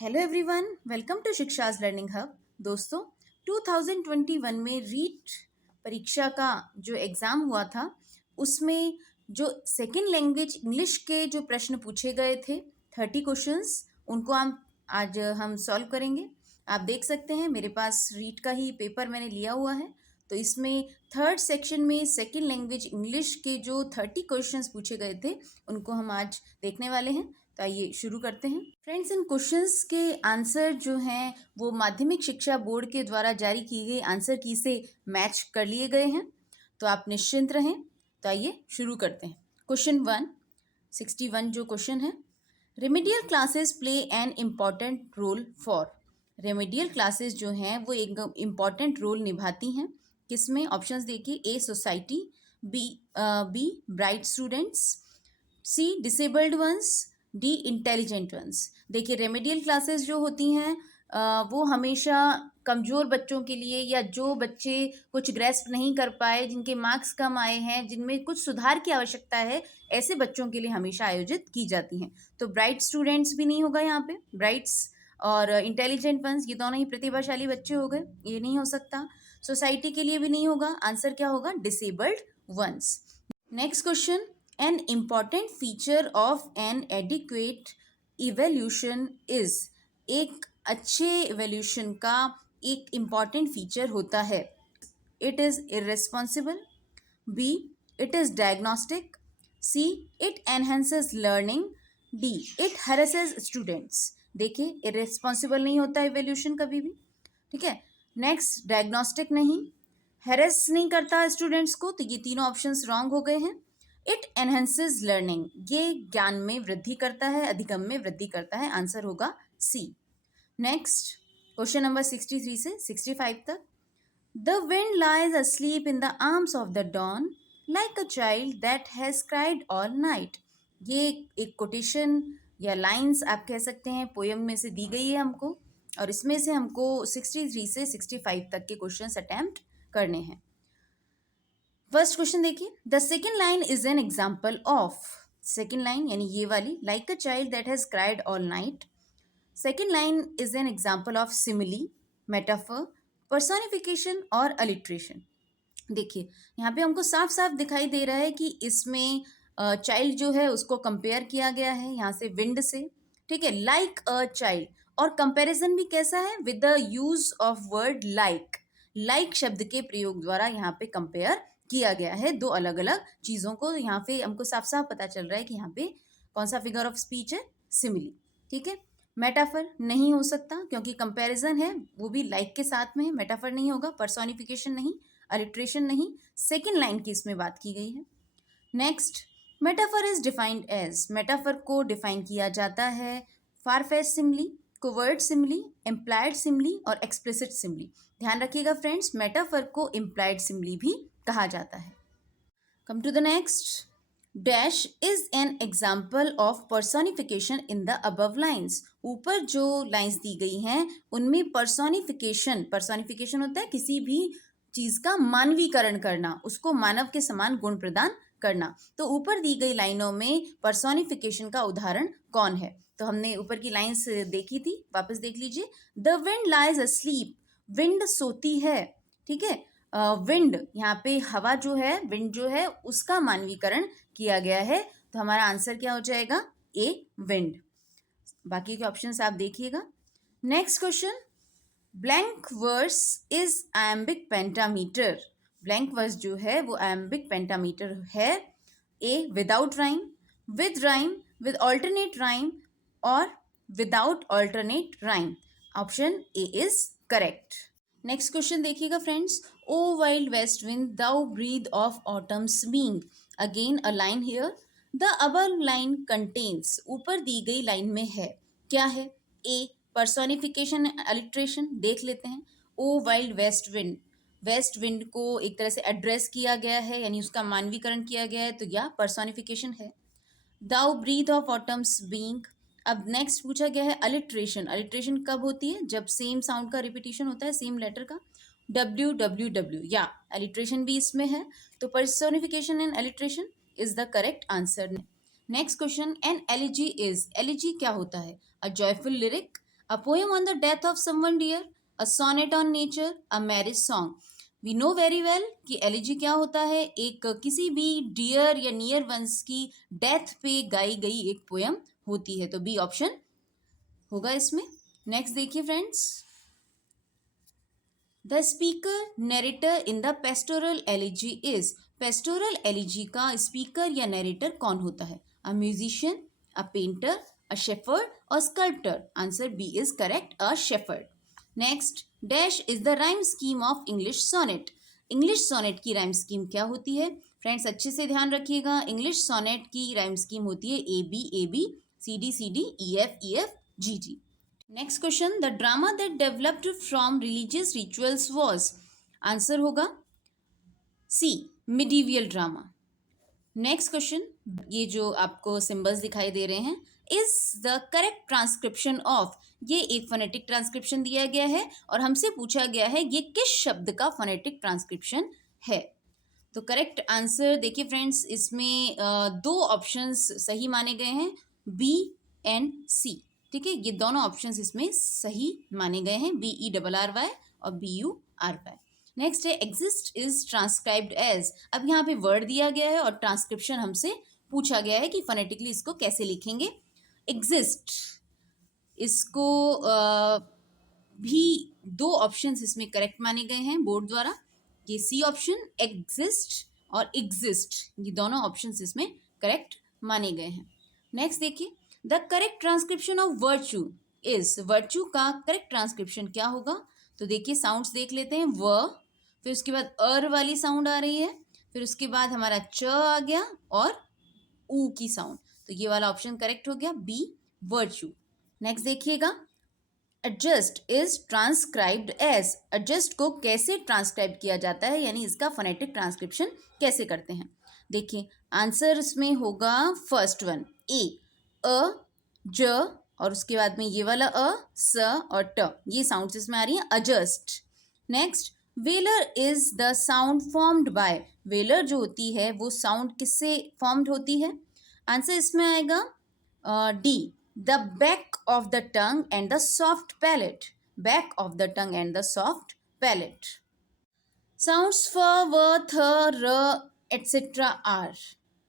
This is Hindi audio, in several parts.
Hello everyone, welcome to Shiksha's learning hub. दोस्तों, 2021 में रीट परीक्षा का जो एग्ज़ाम हुआ था उसमें जो सेकेंड लैंग्वेज इंग्लिश के जो प्रश्न पूछे गए थे 30 क्वेश्चंस, उनको हम सॉल्व करेंगे। आप देख सकते हैं मेरे पास रीट का ही पेपर मैंने लिया हुआ है। तो इसमें थर्ड सेक्शन में सेकेंड लैंग्वेज इंग्लिश के जो 30 क्वेश्चंस पूछे गए थे उनको हम आज देखने वाले हैं। तो आइए शुरू करते हैं। फ्रेंड्स, इन क्वेश्चंस के आंसर जो हैं वो माध्यमिक शिक्षा बोर्ड के द्वारा जारी की गई आंसर की से मैच कर लिए गए हैं, तो आप निश्चिंत रहें। तो आइए शुरू करते हैं। क्वेश्चन 161 जो क्वेश्चन है, remedial classes play an important role for. Remedial classes जो हैं वो एक इम्पॉर्टेंट रोल निभाती हैं किसमें? ऑप्शंस देखिए। A society, B bright students, C disabled ones, D intelligent ones. देखिए, रेमेडियल क्लासेस जो होती हैं वो हमेशा कमज़ोर बच्चों के लिए, या जो बच्चे कुछ ग्रेस्प नहीं कर पाए, जिनके मार्क्स कम आए हैं, जिनमें कुछ सुधार की आवश्यकता है, ऐसे बच्चों के लिए हमेशा आयोजित की जाती हैं। तो ब्राइट स्टूडेंट्स भी नहीं होगा यहाँ पे, ब्राइट्स और इंटेलिजेंट वंस ये दोनों ही प्रतिभाशाली बच्चे हो गए, ये नहीं हो सकता। सोसाइटी के लिए भी नहीं होगा, आंसर क्या होगा? Disabled ones. Next question, an important feature of an adequate evaluation is। एक अच्छे evaluation का एक important feature होता है। It is irresponsible, B it is diagnostic, C it enhances learning, D it harasses students। देखिए, irresponsible नहीं होता evaluation कभी भी, ठीक है। नेक्स्ट, डायग्नोस्टिक नहीं, हेरेस नहीं करता स्टूडेंट्स को, तो ये तीनों ऑप्शंस रॉन्ग हो गए हैं। इट एनहेंसेस लर्निंग, ये ज्ञान में वृद्धि करता है, अधिगम में वृद्धि करता है, आंसर होगा सी। नेक्स्ट, क्वेश्चन नंबर 63 से 65 तक। The wind lies asleep in the arms of the dawn like a child that has cried all night। ये एक कोटेशन या लाइंस आप कह सकते हैं, पोयम में से दी गई है हमको, और इसमें से हमको 63 से 65 तक के क्वेश्चंस अटेम्प्ट करने हैं। फर्स्ट क्वेश्चन देखिए, the second line is an example of. Second line यानी ये वाली, like a child that has cried all night. Second line is an example of simile, metaphor, personification और अलिट्रेशन। देखिए, यहाँ पे हमको साफ साफ दिखाई दे रहा है कि इसमें चाइल्ड जो है उसको कंपेयर किया गया है यहाँ से विंड से, ठीक है, लाइक अ चाइल्ड। और कंपैरिजन भी कैसा है? With the use of word like. Like शब्द के प्रयोग द्वारा यहाँ पे कंपेयर किया गया है दो अलग अलग चीज़ों को। यहाँ पे हमको साफ साफ पता चल रहा है कि यहाँ पे कौन सा फिगर ऑफ स्पीच है? सिमिली, ठीक है। मेटाफर नहीं हो सकता क्योंकि कंपैरिजन है, वो भी लाइक के साथ में है, मेटाफर नहीं होगा। पर्सोनिफिकेशन नहीं, अलिट्रेशन नहीं, सेकेंड लाइन की इसमें बात की गई है। Next, metaphor is defined as. Metaphor को डिफाइन किया जाता है farfetched simile, covert simile, implied simile और एक्सप्लिसिट सिमली। ध्यान रखिएगा फ्रेंड्स, मेटाफर को इम्प्लाइड सिमली भी कहा जाता है। Come to the next, dash is an example of personification in the above lines. ऊपर जो लाइन्स दी गई हैं उनमें पर्सोनिफिकेशन, पर्सोनिफिकेशन होता है किसी भी चीज़ का मानवीकरण करना, उसको मानव के समान गुण प्रदान करना। तो ऊपर दी गई लाइनों में पर्सोनिफिकेशन का उदाहरण कौन है? तो हमने ऊपर की लाइन्स देखी थी, वापस देख लीजिए। The wind lies asleep, wind सोती है, ठीक है। विंड यहाँ पे हवा जो है, विंड जो है उसका मानवीकरण किया गया है, तो हमारा आंसर क्या हो जाएगा? A, wind. बाकी के ऑप्शंस आप देखिएगा। Next question, blank verse is iambic pentameter. Blank verse जो है वो आयम्बिक पेंटामीटर है। A without rhyme, with rhyme, with alternate rhyme और without alternate rhyme. Option A is correct. Next question देखिएगा friends, O wild west wind thou breath of autumn's being. Again a line here, the above line contains. ऊपर दी गई लाइन में है, क्या है? A personification, alliteration. देख लेते हैं। O wild west wind, west wind को एक तरह से एड्रेस किया गया है, यानी उसका मानवीकरण किया गया है, तो या पर्सोनिफिकेशन है। दाउ ब्रीथ ऑफ ऑटम्स बीइंग। अब नेक्स्ट पूछा गया है अलिट्रेशन। अलिट्रेशन कब होती है? जब सेम साउंड का रिपीटिशन होता है, सेम लेटर का। WWW, या अलिट्रेशन भी इसमें है, तो personification and alliteration is the correct answer. Next question, an elegy is. Elegy क्या होता है? अ joyful lyric, A poem on the death of someone dear, a sonnet on nature, a marriage song. We know very well कि एलिजी क्या होता है, एक किसी भी डियर या नियर वंस की डेथ पे गाई गई एक पोयम होती है, तो बी ऑप्शन होगा इसमें। नेक्स्ट देखिए friends, the speaker narrator in the pastoral elegy is, pastoral elegy का स्पीकर या नरेटर कौन होता है? A musician, a painter, a shepherd और sculptor. Answer B is correct, a shepherd. Next, dash is the rhyme scheme of English sonnet. English sonnet की राइम स्कीम क्या होती है? फ्रेंड्स अच्छे से ध्यान रखिएगा, इंग्लिश सोनेट की राइम स्कीम होती है A B C D E F G G. Next question, the drama that developed from religious rituals was. Answer होगा C, medieval drama. Next question, ये जो आपको सिंबल्स दिखाई दे रहे हैं, is the correct transcription of, ये एक फोनेटिक ट्रांसक्रिप्शन दिया गया है और हमसे पूछा गया है ये किस शब्द का फोनेटिक ट्रांसक्रिप्शन है। तो करेक्ट आंसर देखिए फ्रेंड्स, इसमें दो ऑप्शंस सही माने गए हैं, बी एंड सी। ठीक है, ये दोनों ऑप्शंस इसमें सही माने गए हैं, BERRY और BURY। नेक्स्ट है, एग्जिस्ट इज ट्रांसक्राइब्ड एज। अब यहाँ पे वर्ड दिया गया है और ट्रांसक्रिप्शन हमसे पूछा गया है कि फोनेटिकली इसको कैसे लिखेंगे। एग्जिस्ट, इसको भी दो ऑप्शंस इसमें करेक्ट माने गए हैं बोर्ड द्वारा, ये सी ऑप्शन एग्जिस्ट और एग्जिस्ट, ये दोनों ऑप्शंस इसमें करेक्ट माने गए हैं। नेक्स्ट देखिए, the correct transcription of virtue is, virtue का करेक्ट ट्रांसक्रिप्शन क्या होगा? तो देखिए साउंड्स देख लेते हैं, व, फिर उसके बाद अर वाली साउंड आ रही है, फिर उसके बाद हमारा च आ गया और ऊ की साउंड, तो ये वाला ऑप्शन करेक्ट हो गया, बी वर्च्यू। नेक्स्ट देखिएगा, adjust is transcribed as, adjust को कैसे ट्रांसक्राइब किया जाता है, यानी इसका फोनेटिक ट्रांसक्रिप्शन कैसे करते हैं? देखिए आंसर इसमें होगा फर्स्ट वन, ए, अ, ज और उसके बाद में ये वाला अ, स और ट, ये साउंड्स इसमें आ रही हैं, adjust. Next, velar is the sound formed by, velar जो होती है वो साउंड किससे फॉर्म्ड होती है? आंसर इसमें आएगा D, the back of the tongue and the soft palate, back of the tongue and the soft palate. Sounds फ, व, थ, र एटसेट्रा आर,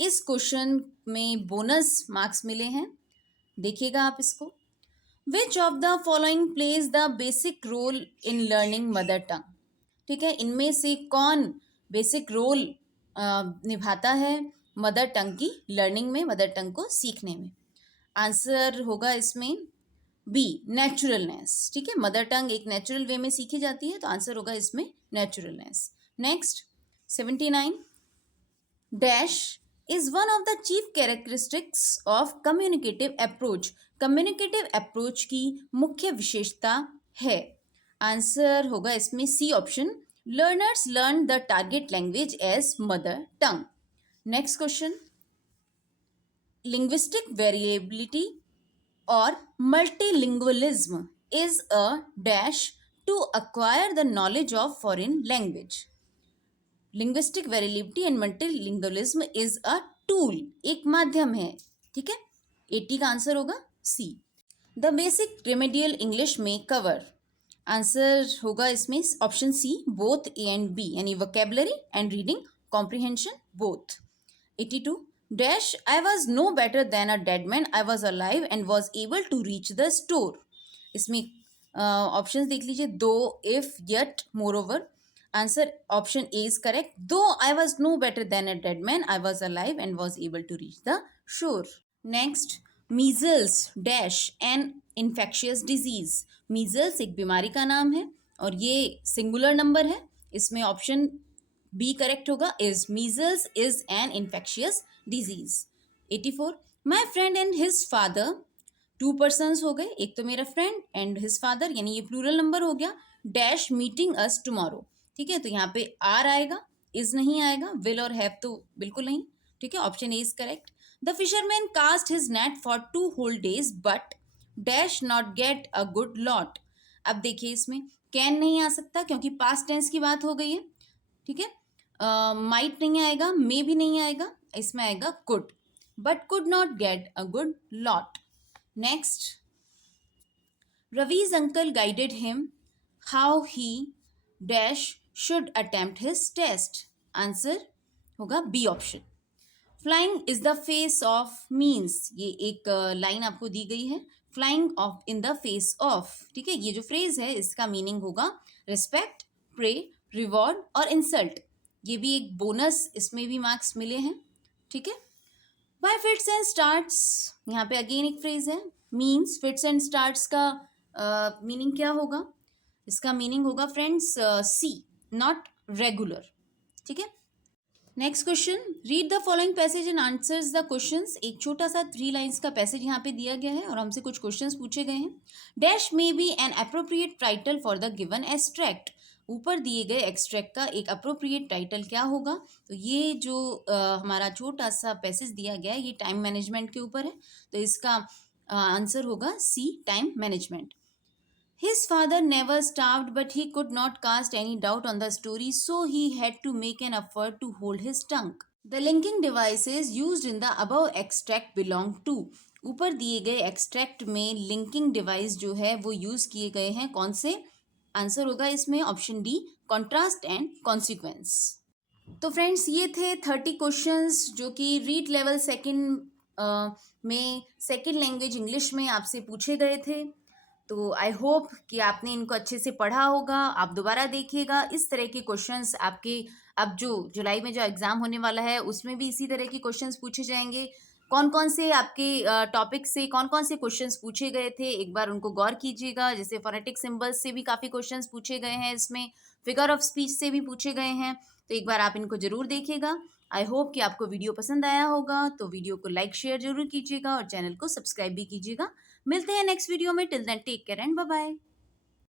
इस क्वेश्चन में बोनस मार्क्स मिले हैं, देखिएगा आप इसको। Which of the following plays the basic role in learning mother tongue, ठीक है, इनमें से कौन बेसिक रोल निभाता है मदर टंग की लर्निंग में, मदर टंग को सीखने में? आंसर होगा इसमें बी, नेचुरलनेस। ठीक है, मदर टंग एक नेचुरल वे में सीखी जाती है, तो आंसर होगा इसमें naturalness. Next 79, dash is one of the chief characteristics of communicative approach, communicative approach की मुख्य विशेषता है। आंसर होगा इसमें C option, learners learn the target language as mother tongue. Next question, linguistic variability और multilingualism is a dash to acquire the knowledge of foreign language. Linguistic variability and multilingualism is a tool, एक माध्यम है। ठीक है, 80 का आंसर होगा C. The basic remedial English में कवर, आंसर होगा इसमें option C, both A and B, यानी vocabulary and reading comprehension both. 82, dash I was no better than a dead man, I was alive and was able to reach the store. इसमें ऑप्शन देख लीजिए, though, if, yet, moreover. Answer option A is correct, though I was no better than a dead man, I was alive and was able to reach the shore. Next, measles dash an infectious disease, measles एक बीमारी का नाम है और ये सिंगुलर नंबर है, इसमें ऑप्शन बी करेक्ट होगा, is measles is an infectious disease. 84, my friend and his father, to persons हो गए, एक तो मेरा फ्रेंड एंड हिज फादर, यानी ये प्लूरल नंबर हो गया, डैश मीटिंग अस टुमारो। ठीक है, तो यहाँ पे आर आएगा, इज नहीं आएगा, विल और हैव तो बिल्कुल नहीं। ठीक है, option A is correct. The fisherman cast his net for 2 whole days but dash not get a good lot. अब देखिए इसमें कैन नहीं आ सकता क्योंकि पास्ट टेंस की बात हो गई है। ठीक है, माइट नहीं आएगा, मे भी नहीं आएगा, इसमें आएगा could, but could not get a good lot. Next, Ravi's uncle guided him how he dash should attempt his test. Answer होगा B option. Flying is the face of means, ये एक लाइन आपको दी गई है. Flying off in the face of, ठीक है. ये जो फ्रेज है इसका मीनिंग होगा रिस्पेक्ट, प्रे, रिवॉर्ड और इंसल्ट. ये भी एक बोनस, इसमें भी मार्क्स मिले हैं, ठीक है. बाय फिट्स एंड स्टार्ट्स, यहाँ पे अगेन एक फ्रेज है. मीन्स फिट्स एंड स्टार्ट्स का मीनिंग क्या होगा? इसका मीनिंग होगा फ्रेंड्स सी, नॉट रेगुलर, ठीक है. Next question, read the following passage and answers the questions. एक छोटा सा 3 लाइंस का पैसेज यहाँ पे दिया गया है और हमसे कुछ क्वेश्चंस पूछे गए हैं. Dash may be an appropriate title for the given extract. ऊपर दिए गए एक्सट्रैक्ट का एक अप्रोप्रिएट टाइटल क्या होगा? तो ये जो हमारा छोटा सा पैसेज दिया गया है ये टाइम मैनेजमेंट के ऊपर है, तो इसका आंसर होगा C, time management. His father never starved, but he could not cast any doubt on the story, so he had to make an effort to hold his tongue. The linking devices used in the above extract belong to. ऊपर दिए गए एक्सट्रैक्ट में लिंकिंग डिवाइस जो है वो यूज किए गए हैं कौन से? आंसर होगा इसमें option D, contrast and consequence. तो फ्रेंड्स ये थे 30 क्वेश्चंस जो कि रीड लेवल सेकंड में सेकंड लैंग्वेज इंग्लिश में आपसे पूछे गए थे. तो आई होप कि आपने इनको अच्छे से पढ़ा होगा. आप दोबारा देखिएगा, इस तरह के क्वेश्चंस आपके अब जो जुलाई में जो एग्ज़ाम होने वाला है उसमें भी इसी तरह के क्वेश्चंस पूछे जाएंगे. कौन कौन से आपके टॉपिक से कौन कौन से क्वेश्चंस पूछे गए थे एक बार उनको गौर कीजिएगा. जैसे फोनेटिक सिंबल्स से भी काफ़ी क्वेश्चंस पूछे गए हैं, इसमें फिगर ऑफ स्पीच से भी पूछे गए हैं. तो एक बार आप इनको ज़रूर देखिएगा. आई होप कि आपको वीडियो पसंद आया होगा. तो वीडियो को लाइक शेयर जरूर कीजिएगा और चैनल को सब्सक्राइब भी कीजिएगा. मिलते हैं नेक्स्ट वीडियो में. Till then take care and bye bye.